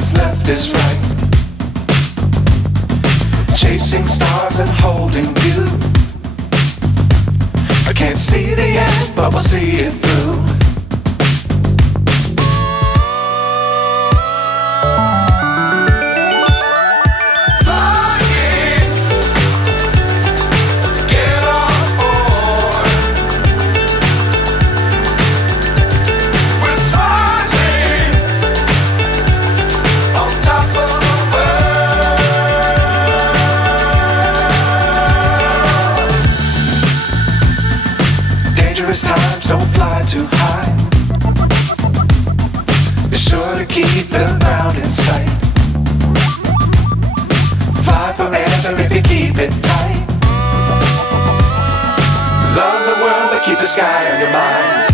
what's left is right. Chasing stars and holding you. I can't see the end, but we'll see it through. Dangerous times, don't fly too high. Be sure to keep the ground in sight. Fly forever if you keep it tight. Love the world, but keep the sky on your mind.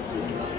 Thank you.